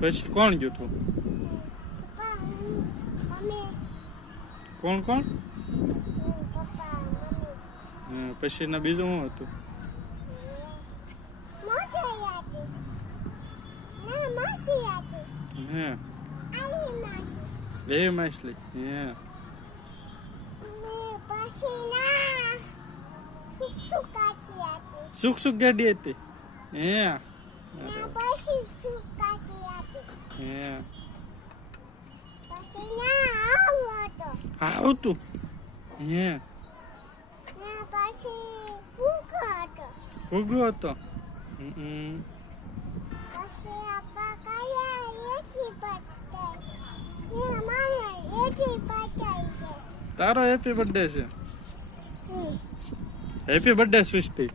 પછી કોણ ગયું તું? કોણ કોણ? પછી ના બીજું શું હતું? હે એ માછલી હે સુખ સુખ ગાડી હતી હે હે આવતું હે ઉગો હતો તારો હેપી બર્થડે છે હેપી બર્થડે સૃષ્ટિ